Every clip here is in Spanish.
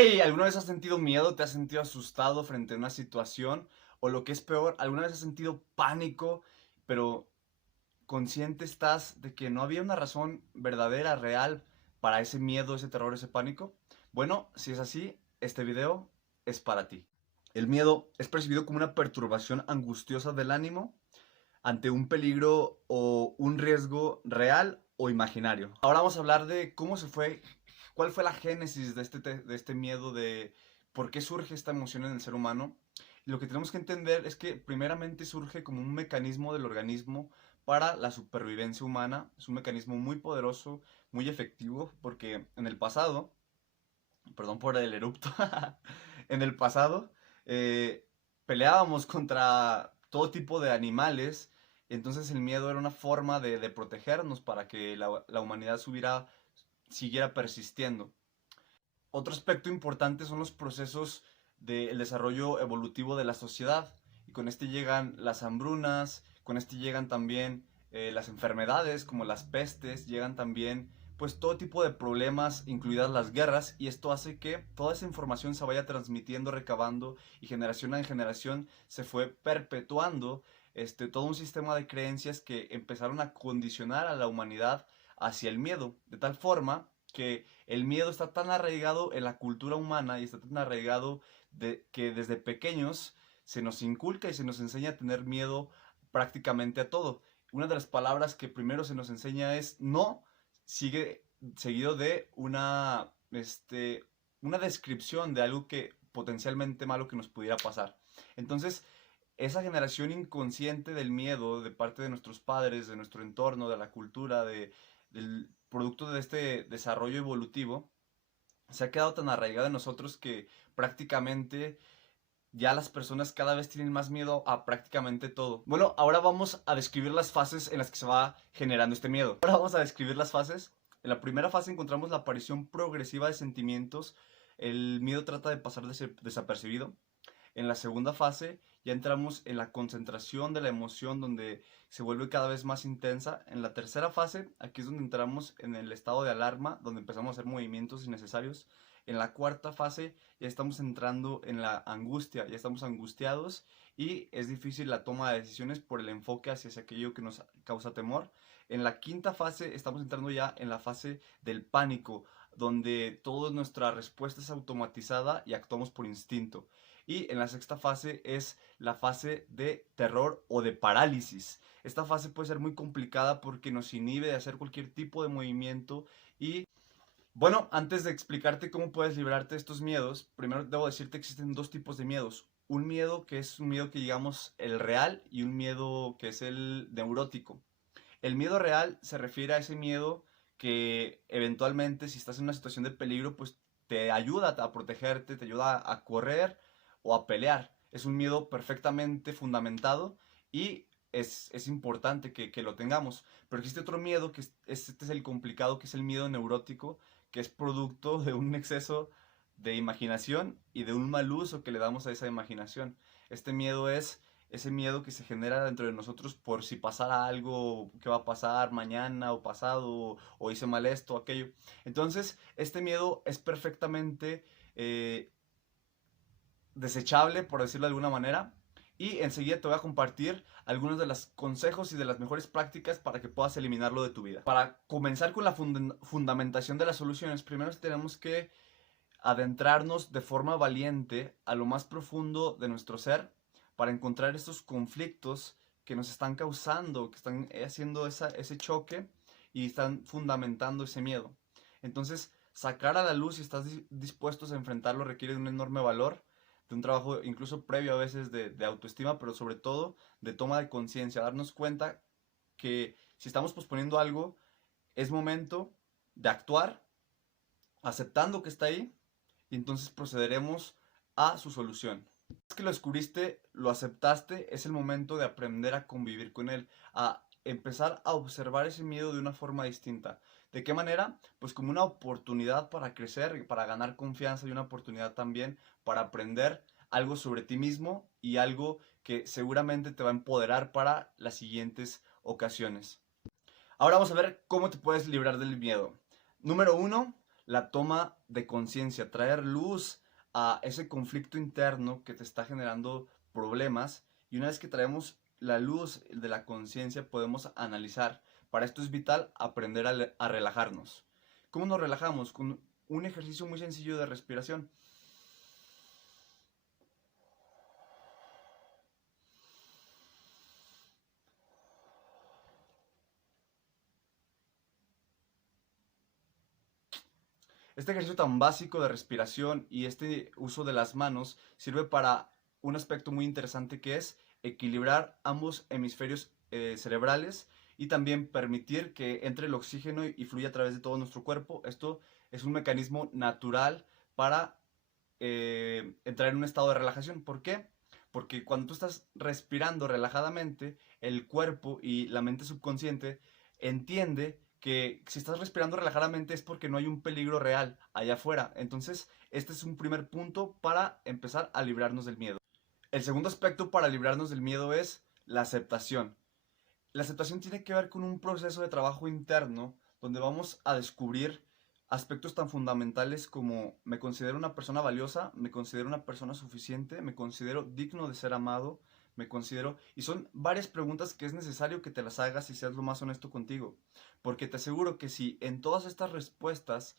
Hey, ¿alguna vez has sentido miedo? ¿Te has sentido asustado frente a una situación? O lo que es peor, ¿alguna vez has sentido pánico, pero consciente estás de que no había una razón verdadera, real, para ese miedo, ese terror, ese pánico? Bueno, si es así, este video es para ti. El miedo es percibido como una perturbación angustiosa del ánimo ante un peligro o un riesgo real o imaginario. Ahora vamos a hablar de cuál fue la génesis de este miedo, de por qué surge esta emoción en el ser humano. Y lo que tenemos que entender es que primeramente surge como un mecanismo del organismo para la supervivencia humana. Es un mecanismo muy poderoso, muy efectivo, porque en el pasado, perdón por el erupto, en el pasado eh, peleábamos contra todo tipo de animales, entonces el miedo era una forma de protegernos para que la humanidad siguiera persistiendo. Otro aspecto importante son los procesos del desarrollo evolutivo de la sociedad, y con este llegan las hambrunas, con este llegan también las enfermedades como las pestes, llegan también pues todo tipo de problemas, incluidas las guerras, y esto hace que toda esa información se vaya transmitiendo, recabando, y generación en generación se fue perpetuando todo un sistema de creencias que empezaron a condicionar a la humanidad hacia el miedo, de tal forma que el miedo está tan arraigado en la cultura humana y está tan arraigado que desde pequeños se nos inculca y se nos enseña a tener miedo prácticamente a todo. Una de las palabras que primero se nos enseña es no, sigue seguido de una descripción de algo que potencialmente malo que nos pudiera pasar. Entonces, esa generación inconsciente del miedo de parte de nuestros padres, de nuestro entorno, de la cultura, del producto de este desarrollo evolutivo, se ha quedado tan arraigado en nosotros que prácticamente ya las personas cada vez tienen más miedo a prácticamente todo. Bueno, ahora vamos a describir las fases en las que se va generando este miedo. Ahora vamos a describir las fases. En la primera fase encontramos la aparición progresiva de sentimientos. El miedo trata de pasar desapercibido. En la segunda fase ya entramos en la concentración de la emoción, donde se vuelve cada vez más intensa. En la tercera fase, aquí es donde entramos en el estado de alarma, donde empezamos a hacer movimientos innecesarios. En la cuarta fase ya estamos entrando en la angustia, ya estamos angustiados y es difícil la toma de decisiones por el enfoque hacia aquello que nos causa temor. En la quinta fase estamos entrando ya en la fase del pánico, donde toda nuestra respuesta es automatizada y actuamos por instinto. Y en la sexta fase es la fase de terror o de parálisis. Esta fase puede ser muy complicada porque nos inhibe de hacer cualquier tipo de movimiento. Y bueno, antes de explicarte cómo puedes librarte de estos miedos, primero debo decirte que existen dos tipos de miedos. Un miedo que es un miedo que digamos el real, y un miedo que es el neurótico. El miedo real se refiere a ese miedo que eventualmente, si estás en una situación de peligro, pues te ayuda a protegerte, te ayuda a correr o a pelear. Es un miedo perfectamente fundamentado y es importante que lo tengamos. Pero existe otro miedo, este es el complicado, que es el miedo neurótico, que es producto de un exceso de imaginación y de un mal uso que le damos a esa imaginación. Este miedo es ese miedo que se genera dentro de nosotros por si pasara algo que va a pasar mañana o pasado, o hice mal esto o aquello. Entonces, este miedo es perfectamente desechable, por decirlo de alguna manera. Y enseguida te voy a compartir algunos de los consejos y de las mejores prácticas para que puedas eliminarlo de tu vida. Para comenzar con la fundamentación de las soluciones, primero tenemos que adentrarnos de forma valiente a lo más profundo de nuestro ser para encontrar estos conflictos que nos están causando, que están haciendo ese choque y están fundamentando ese miedo. Entonces, sacar a la luz, si estás dispuestos a enfrentarlo, requiere de un enorme valor, de un trabajo incluso previo a veces de autoestima, pero sobre todo de toma de conciencia, darnos cuenta que si estamos posponiendo algo, es momento de actuar aceptando que está ahí, y entonces procederemos a su solución. Es que lo descubriste, lo aceptaste, es el momento de aprender a convivir con él, a empezar a observar ese miedo de una forma distinta. ¿De qué manera? Pues como una oportunidad para crecer, para ganar confianza, y una oportunidad también para aprender algo sobre ti mismo, y algo que seguramente te va a empoderar para las siguientes ocasiones. Ahora vamos a ver cómo te puedes librar del miedo. Número uno, la toma de conciencia, traer luz a ese conflicto interno que te está generando problemas. Y una vez que traemos la luz de la conciencia, podemos analizar. Para esto es vital aprender a relajarnos. ¿Cómo nos relajamos? Con un ejercicio muy sencillo de respiración. Este ejercicio tan básico de respiración y este uso de las manos sirve para un aspecto muy interesante, que es equilibrar ambos hemisferios cerebrales y también permitir que entre el oxígeno y fluya a través de todo nuestro cuerpo. Esto es un mecanismo natural para entrar en un estado de relajación. ¿Por qué? Porque cuando tú estás respirando relajadamente, el cuerpo y la mente subconsciente entiende que si estás respirando relajadamente es porque no hay un peligro real allá afuera. Entonces, este es un primer punto para empezar a librarnos del miedo. El segundo aspecto para librarnos del miedo es la aceptación. La aceptación tiene que ver con un proceso de trabajo interno donde vamos a descubrir aspectos tan fundamentales como: me considero una persona valiosa, me considero una persona suficiente, me considero digno de ser amado, me considero... Y son varias preguntas que es necesario que te las hagas y seas lo más honesto contigo. Porque te aseguro que si en todas estas respuestas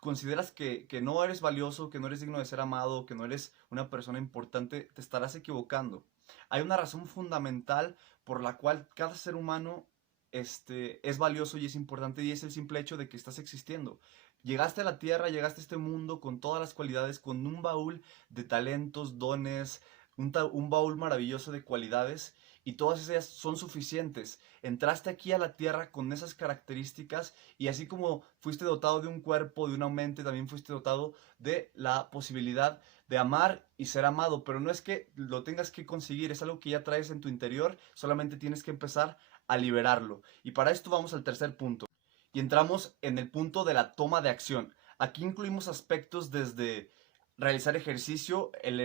consideras que no eres valioso, que no eres digno de ser amado, que no eres una persona importante, te estarás equivocando. Hay una razón fundamental por la cual cada ser humano es valioso y es importante, y es el simple hecho de que estás existiendo. Llegaste a la tierra, llegaste a este mundo con todas las cualidades, con un baúl de talentos, dones, un baúl maravilloso de cualidades, y todas ellas son suficientes. Entraste aquí a la tierra con esas características, y así como fuiste dotado de un cuerpo, de una mente, también fuiste dotado de la posibilidad de amar y ser amado. Pero no es que lo tengas que conseguir, es algo que ya traes en tu interior, solamente tienes que empezar a liberarlo. Y para esto vamos al tercer punto. Y entramos en el punto de la toma de acción. Aquí incluimos aspectos desde realizar ejercicio. El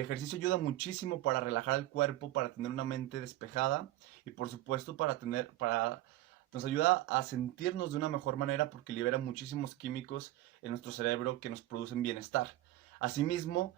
ejercicio ayuda muchísimo para relajar el cuerpo, para tener una mente despejada, y por supuesto nos ayuda a sentirnos de una mejor manera, porque libera muchísimos químicos en nuestro cerebro que nos producen bienestar. Asimismo,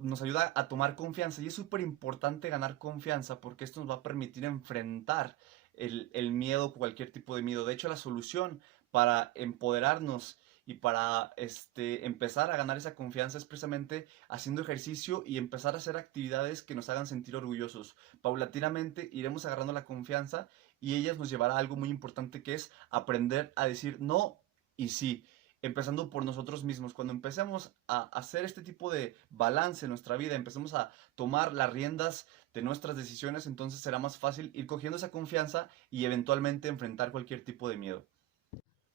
nos ayuda a tomar confianza, y es súper importante ganar confianza, porque esto nos va a permitir enfrentar el miedo, cualquier tipo de miedo. De hecho, la solución para empoderarnos y para empezar a ganar esa confianza es precisamente haciendo ejercicio y empezar a hacer actividades que nos hagan sentir orgullosos. Paulatinamente iremos agarrando la confianza, y ellas nos llevará a algo muy importante, que es aprender a decir no y sí, empezando por nosotros mismos. Cuando empecemos a hacer este tipo de balance en nuestra vida, empecemos a tomar las riendas de nuestras decisiones, entonces será más fácil ir cogiendo esa confianza y eventualmente enfrentar cualquier tipo de miedo.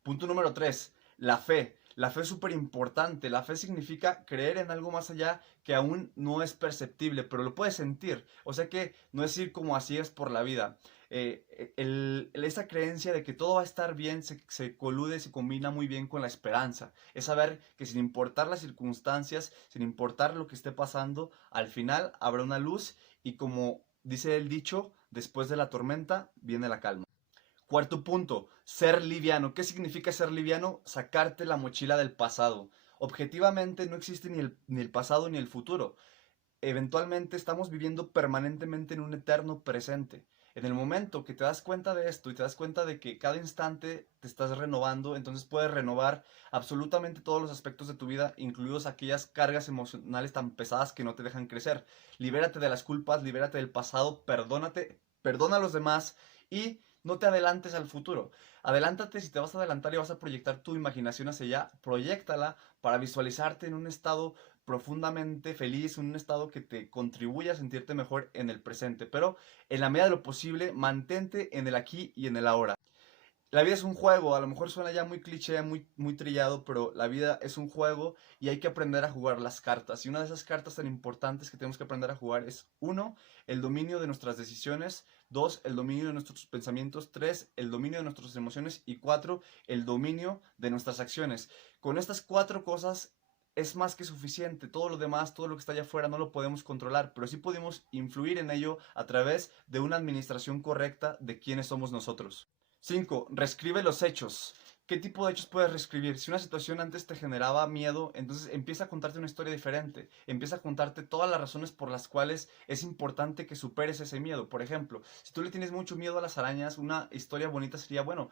Punto número 3, la fe. La fe es súper importante. La fe significa creer en algo más allá que aún no es perceptible, pero lo puedes sentir. O sea que no es ir como así es por la vida. Esa creencia de que todo va a estar bien se colude, se combina muy bien con la esperanza. Es saber que sin importar las circunstancias, sin importar lo que esté pasando, al final habrá una luz, y como dice el dicho, después de la tormenta viene la calma. Cuarto punto, ser liviano. ¿Qué significa ser liviano? Sacarte la mochila del pasado. Objetivamente no existe ni el pasado ni el futuro. Eventualmente estamos viviendo permanentemente en un eterno presente. En el momento que te das cuenta de esto y te das cuenta de que cada instante te estás renovando, entonces puedes renovar absolutamente todos los aspectos de tu vida, incluidos aquellas cargas emocionales tan pesadas que no te dejan crecer. Libérate de las culpas, libérate del pasado, perdónate, perdona a los demás, y no te adelantes al futuro. Adelántate. Si te vas a adelantar y vas a proyectar tu imaginación hacia allá, proyéctala para visualizarte en un estado profundamente feliz, un estado que te contribuya a sentirte mejor en el presente. Pero en la medida de lo posible, mantente en el aquí y en el ahora. La vida es un juego, a lo mejor suena ya muy cliché, muy trillado, pero la vida es un juego y hay que aprender a jugar las cartas. Y una de esas cartas tan importantes que tenemos que aprender a jugar es: 1, el dominio de nuestras decisiones; 2, el dominio de nuestros pensamientos; 3, el dominio de nuestras emociones; y 4, el dominio de nuestras acciones. Con estas 4 cosas es más que suficiente. Todo lo demás, todo lo que está allá afuera, no lo podemos controlar, pero sí podemos influir en ello a través de una administración correcta de quiénes somos nosotros. 5, reescribe los hechos. ¿qué tipo de hechos puedes reescribir? Si una situación antes te generaba miedo, entonces empieza a contarte una historia diferente. Empieza a contarte todas las razones por las cuales es importante que superes ese miedo. Por ejemplo, si tú le tienes mucho miedo a las arañas, una historia bonita sería, bueno,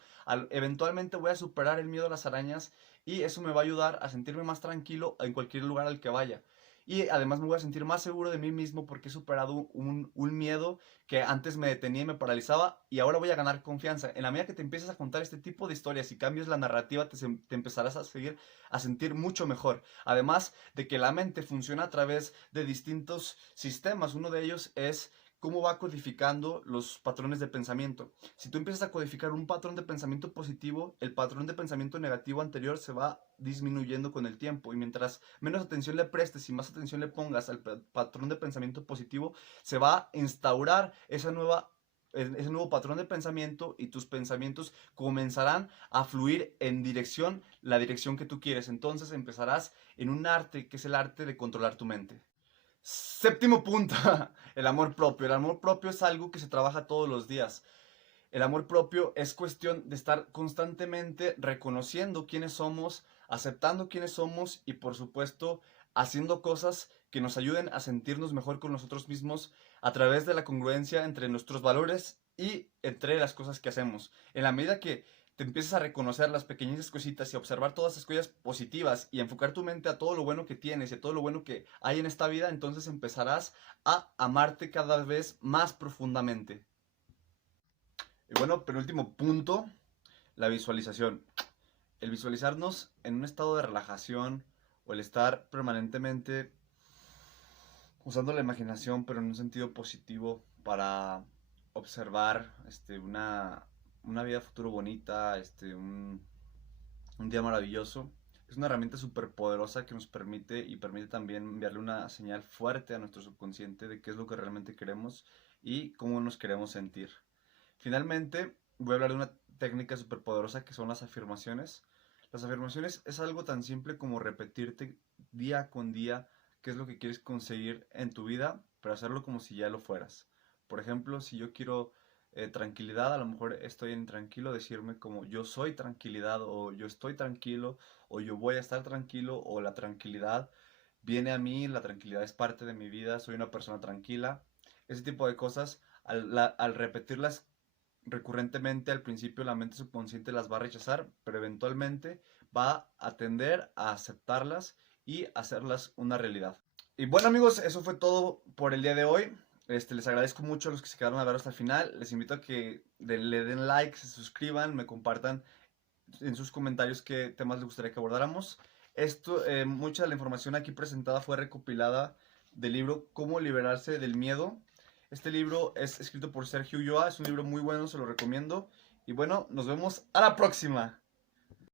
eventualmente voy a superar el miedo a las arañas y eso me va a ayudar a sentirme más tranquilo en cualquier lugar al que vaya. Y además me voy a sentir más seguro de mí mismo porque he superado un miedo que antes me detenía y me paralizaba y ahora voy a ganar confianza. En la medida que te empiezas a contar este tipo de historias y cambies la narrativa, te empezarás a sentir mucho mejor. Además de que la mente funciona a través de distintos sistemas. Uno de ellos es cómo va codificando los patrones de pensamiento. Si tú empiezas a codificar un patrón de pensamiento positivo, el patrón de pensamiento negativo anterior se va disminuyendo con el tiempo y mientras menos atención le prestes y más atención le pongas al patrón de pensamiento positivo, se va a instaurar ese nuevo patrón de pensamiento y tus pensamientos comenzarán a fluir en la dirección que tú quieres. Entonces empezarás en un arte que es el arte de controlar tu mente. Séptimo punto, el amor propio. El amor propio es algo que se trabaja todos los días. El amor propio es cuestión de estar constantemente reconociendo quiénes somos, aceptando quiénes somos y por supuesto haciendo cosas que nos ayuden a sentirnos mejor con nosotros mismos a través de la congruencia entre nuestros valores y entre las cosas que hacemos. En la medida que te empiezas a reconocer las pequeñas cositas y a observar todas esas cosas positivas y enfocar tu mente a todo lo bueno que tienes y a todo lo bueno que hay en esta vida, entonces empezarás a amarte cada vez más profundamente. Y bueno, penúltimo punto, la visualización. El visualizarnos en un estado de relajación o el estar permanentemente usando la imaginación, pero en un sentido positivo para observar una vida futuro bonita, un día maravilloso. Es una herramienta súper poderosa que nos permite y permite también enviarle una señal fuerte a nuestro subconsciente de qué es lo que realmente queremos y cómo nos queremos sentir. Finalmente, voy a hablar de una técnica súper poderosa que son las afirmaciones. Las afirmaciones es algo tan simple como repetirte día con día qué es lo que quieres conseguir en tu vida, pero hacerlo como si ya lo fueras. Por ejemplo, si yo quiero tranquilidad, a lo mejor estoy intranquilo, decirme como yo soy tranquilidad o yo estoy tranquilo o yo voy a estar tranquilo o la tranquilidad viene a mí, la tranquilidad es parte de mi vida, soy una persona tranquila. Ese tipo de cosas, al repetirlas recurrentemente, al principio la mente subconsciente las va a rechazar, pero eventualmente va a tender a aceptarlas y hacerlas una realidad. Y bueno amigos, eso fue todo por el día de hoy. Les agradezco mucho a los que se quedaron a ver hasta el final. Les invito a que le den like, se suscriban, me compartan en sus comentarios qué temas les gustaría que abordáramos. Mucha de la información aquí presentada fue recopilada del libro Cómo liberarse del miedo. Este libro es escrito por Sergio Ulloa, es un libro muy bueno, se lo recomiendo. Y bueno, nos vemos a la próxima.